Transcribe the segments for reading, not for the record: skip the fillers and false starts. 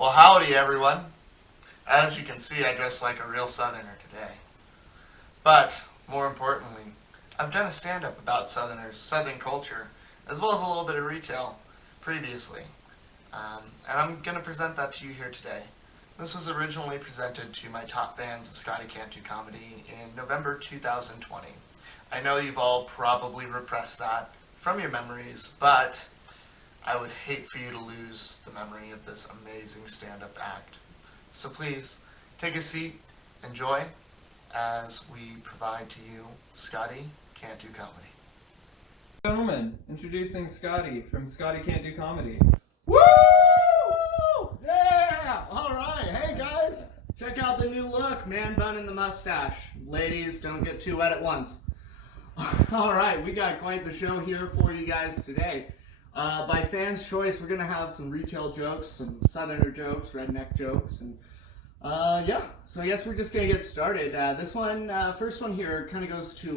Well, howdy everyone. As you can see, I dress like a real Southerner today. But, more importantly, I've done a stand-up about Southerners, Southern culture, as well as a little bit of retail previously. And I'm going to present that to you here today. This was originally presented to my top fans of Scotty Can't Do Comedy in November 2020. I know you've all probably repressed that from your memories, but I would hate for you to lose the memory of this amazing stand-up act. So please, take a seat, enjoy, as we provide to you Scotty Can't Do Comedy. Gentlemen, introducing Scotty from Scotty Can't Do Comedy. Woo! Yeah! Alright, hey guys! Check out the new look, man bun and the mustache. Ladies, don't get too wet at once. Alright, we got quite the show here for you guys today. By fans' choice, we're going to have some retail jokes, some Southerner jokes, redneck jokes, and yeah, so I guess we're just going to get started. This one, first one here, kind of goes to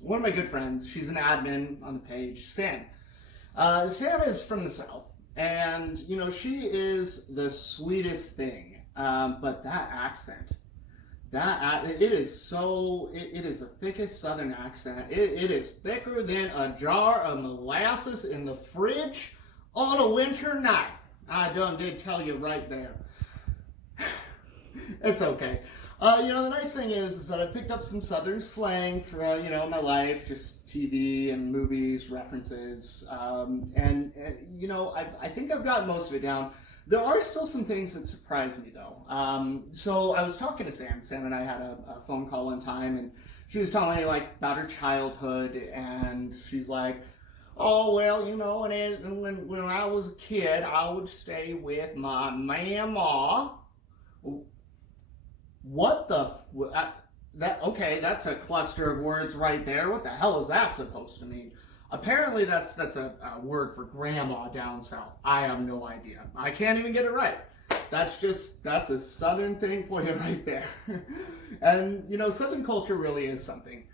one of my good friends. She's an admin on the page, Sam. Sam is from the South, and, you know, she is the sweetest thing, but that accent, it is the thickest Southern accent. It is thicker than a jar of molasses in the fridge on a winter night. I did tell you right there. It's okay. You know, the nice thing is that I picked up some Southern slang for, my life, just TV and movies, references, and you know, I think I've got most of it down. There are still some things that surprise me, though. So I was talking to Sam. Sam and I had a phone call one time, and she was telling me, like, about her childhood, and she's like, oh, well, you know, when I was a kid, I would stay with my mama. What the... okay, that's a cluster of words right there. What the hell is that supposed to mean? Apparently that's a word for grandma down south. I have no idea. I can't even get it right. That's a Southern thing for you right there. And, you know, Southern culture really is something.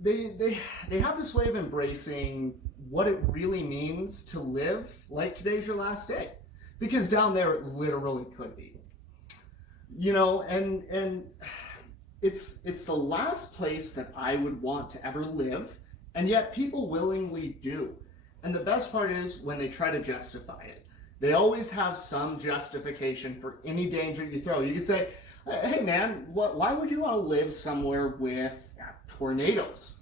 They have this way of embracing what it really means to live like today's your last day. Because down there it literally could be. You know, and it's the last place that I would want to ever live. And yet people willingly do. And the best part is when they try to justify it. They always have some justification for any danger you throw. You could say, hey man, why would you want to live somewhere with tornadoes?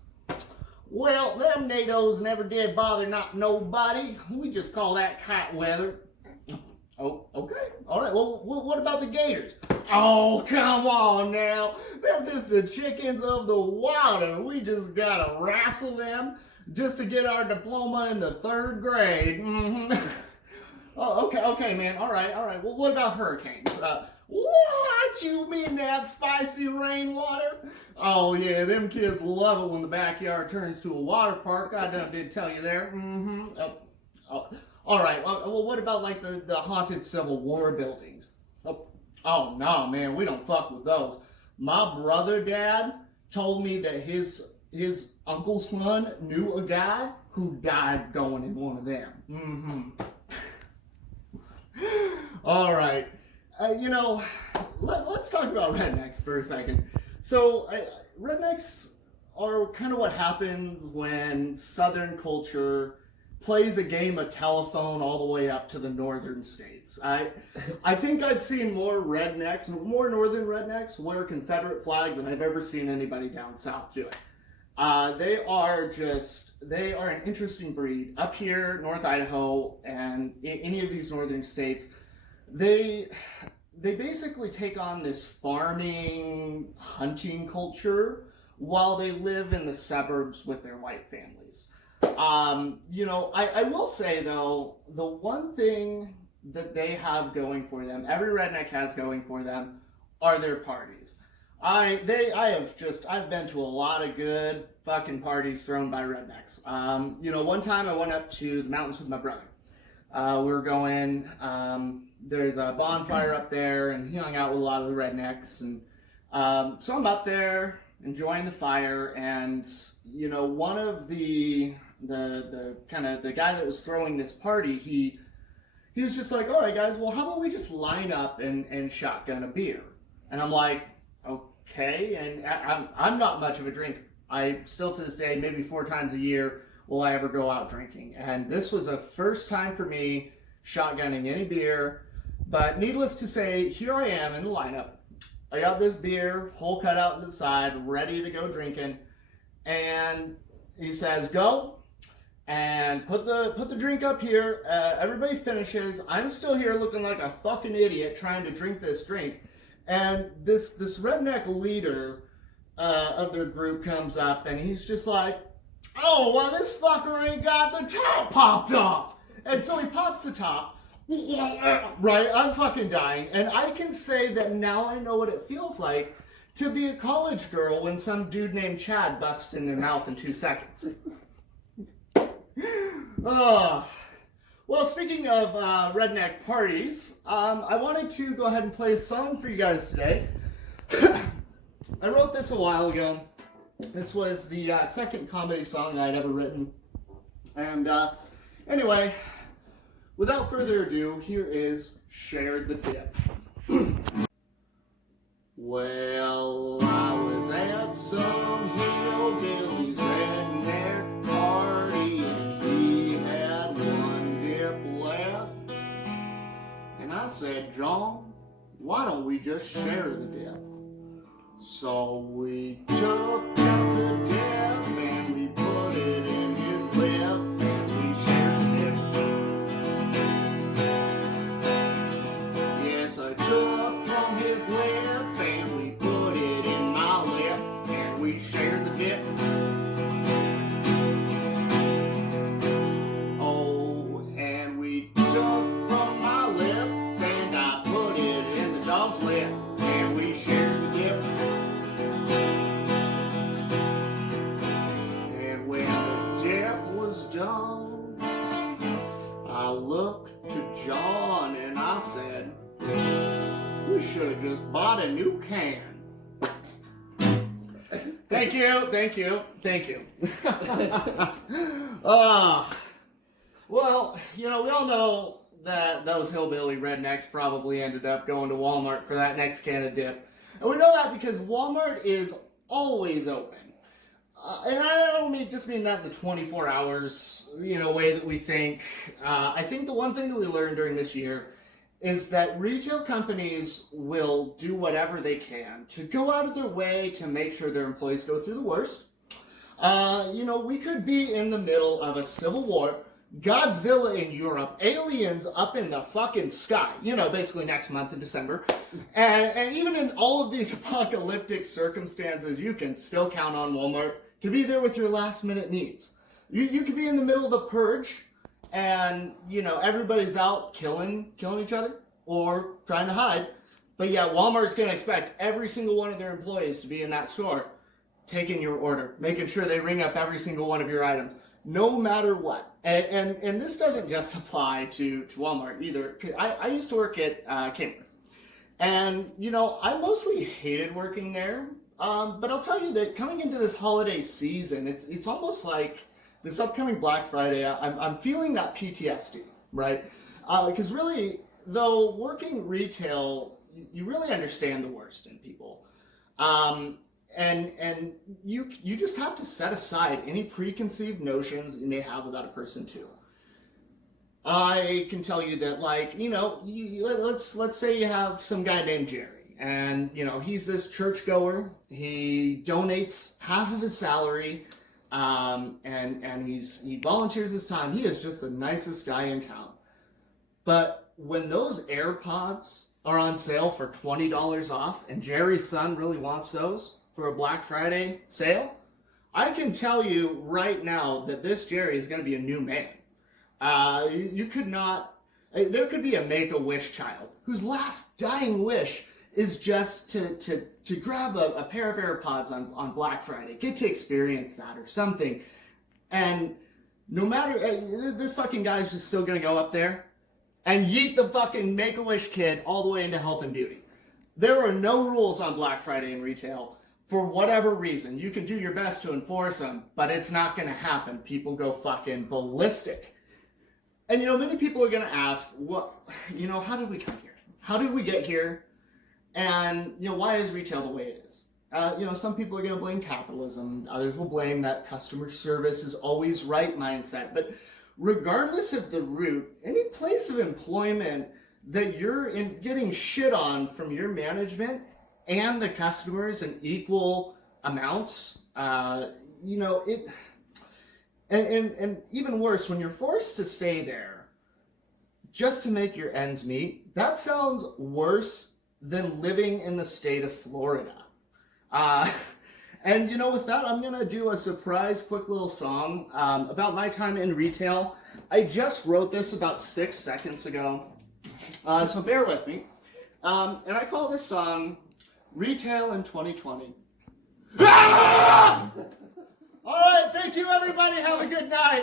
Well, them nados never did bother not nobody. We just call that cat weather. Oh, okay. All right. Well, what about the gators? Oh, come on now. They're just the chickens of the water. We just gotta wrestle them just to get our diploma in the 3rd grade. Mm-hmm. Oh, okay, man. All right. Well, what about hurricanes? What? You mean that spicy rainwater? Oh, yeah. Them kids love it when the backyard turns to a water park. I did tell you there. Mm-hmm. All right, well, what about, like, the haunted Civil War buildings? Oh, no, man, we don't fuck with those. My brother, Dad, told me that his uncle's son knew a guy who died going in one of them. Mm-hmm. All right. You know, let's talk about rednecks for a second. So, rednecks are kind of what happens when Southern culture plays a game of telephone all the way up to the northern states. I think I've seen more northern rednecks wear a Confederate flag than I've ever seen anybody down south do it. They are an interesting breed. Up here, North Idaho, and any of these northern states, they basically take on this farming, hunting culture while they live in the suburbs with their white families. You know, I will say, though, the one thing that they have going for them, every redneck has going for them, are their parties. I've been to a lot of good fucking parties thrown by rednecks. You know, one time I went up to the mountains with my brother. We were going, there's a bonfire up there, and he hung out with a lot of the rednecks, and so I'm up there enjoying the fire, and, you know, one of the guy that was throwing this party, he he was just like, all right, guys, well, how about we just line up and shotgun a beer? And I'm like, okay. And I'm not much of a drinker. I still to this day, maybe 4 times a year, will I ever go out drinking. And this was a first time for me shotgunning any beer. But needless to say, here I am in the lineup. I got this beer, hole cut out to the side, ready to go drinking. And he says, go. And put the drink up here. Everybody finishes. I'm still here looking like a fucking idiot trying to drink this drink. And this redneck leader of their group comes up and he's just like, oh, well, this fucker ain't got the top popped off. And so he pops the top. Right? I'm fucking dying. And I can say that now I know what it feels like to be a college girl when some dude named Chad busts in their mouth in 2 seconds. Well, speaking of redneck parties, I wanted to go ahead and play a song for you guys today. I wrote this a while ago. This was the second comedy song I'd ever written. And anyway, without further ado, here is Share the Dip. Well, I was at some hillbilly's redneck party and he had one dip left. And I said, John, why don't we just share the dip? So we took out the dip and we put it in his lip and we shared the dip. Yes, I took from his lip and we put it in my lip and we shared the dip. Oh, and we took from my lip and I put it in the dog's lip and we shared the dip. And when the dip was done, I looked to John and I said, we should have just bought a new can. Thank you. Well, you know, we all know that those hillbilly rednecks probably ended up going to Walmart for that next can of dip. And we know that because Walmart is always open. And I don't just mean that in the 24 hours, way that we think. I think the one thing that we learned during this year is that retail companies will do whatever they can to go out of their way to make sure their employees go through the worst. We could be in the middle of a civil war, Godzilla in Europe, aliens up in the fucking sky, basically next month in December. And even in all of these apocalyptic circumstances, you can still count on Walmart to be there with your last minute needs. You could be in the middle of a purge and, everybody's out killing each other or trying to hide. But yeah, Walmart's going to expect every single one of their employees to be in that store, taking your order, making sure they ring up every single one of your items, no matter what. And this doesn't just apply to Walmart either. I used to work at Kmart. And, I mostly hated working there. But I'll tell you that coming into this holiday season, it's almost like this upcoming Black Friday, I'm feeling that PTSD, right? Because really, though working retail, you really understand the worst in people. And you just have to set aside any preconceived notions you may have about a person too. I can tell you that, let's say you have some guy named Jerry. And, he's this churchgoer. He donates half of his salary, and he volunteers his time. He is just the nicest guy in town. But when those AirPods are on sale for $20 off, and Jerry's son really wants those for a Black Friday sale, I can tell you right now that this Jerry is going to be a new man. There could be a Make-A-Wish child whose last dying wish is just to grab a pair of AirPods on Black Friday, get to experience that or something. And no matter, this fucking guy's just still gonna go up there and yeet the fucking Make-A-Wish kid all the way into health and beauty. There are no rules on Black Friday in retail for whatever reason. You can do your best to enforce them, but it's not gonna happen. People go fucking ballistic. And many people are going to ask, how did we come here? How did we get here? And why is retail the way it is? Some people are going to blame capitalism. Others will blame that customer service is always right mindset. But regardless of the route, any place of employment that you're getting shit on from your management and the customers in equal amounts, and even worse, when you're forced to stay there just to make your ends meet, that sounds worse than living in the state of Florida. And with that, I'm gonna do a surprise quick little song about my time in retail. I just wrote this about 6 seconds ago, so bear with me. And I call this song Retail in 2020. All right, thank you everybody, have a good night.